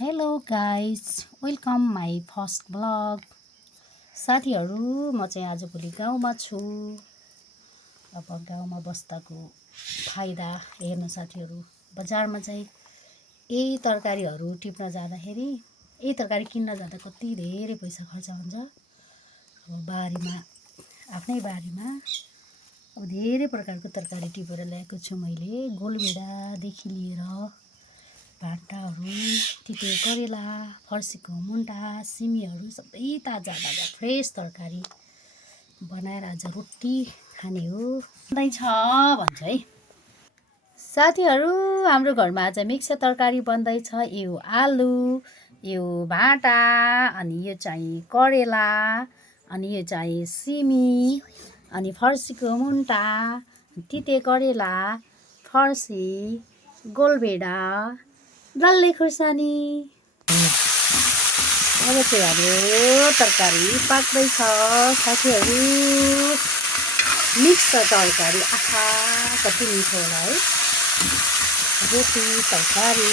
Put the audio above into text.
Hello guys, welcome my first blog. साथीहरू, म चाहिँ आजभोलि गाउँमा छु। अब गाउँमा बस्दाको फाइदा हेर्नु साथीहरू, बजारमा चाहिँ यही तरकारीहरू टिप्न जाँदाखेरि यही तरकारी किन्न जाँदा कति धेरै पैसा खर्च हुन्छ। अब बारीमा आफ्नै बारीमा अब धेरै प्रकारको तरकारी टिपेर ल्याएको छु मैले। गोलभेडादेखि लिएर भाँटाहरू, तिते करेला, फर्सीको मुन्टा, सिमीहरू सबै ताजा ताजा फ्रेस तरकारी बनाएर आज रोटी खाने हो। बन्दैछ भन्छ है साथीहरू, हाम्रो घरमा आज मिक्स तरकारी बन्दैछ। यो आलु, यो भाँटा, अनि यो चाहिँ करेला, अनि यो चाहिँ सिमी, अनि फर्सीको मुन्टा, तिते करेला, फर्सी, गोलभेडा, डल्ले खुर्सानी। अब चाहिँ हाम्रो तरकारी पाक्दैछ साथीहरू। मिक्स तरकारी, आहा कति मिठो होला है। रोटी तरकारी।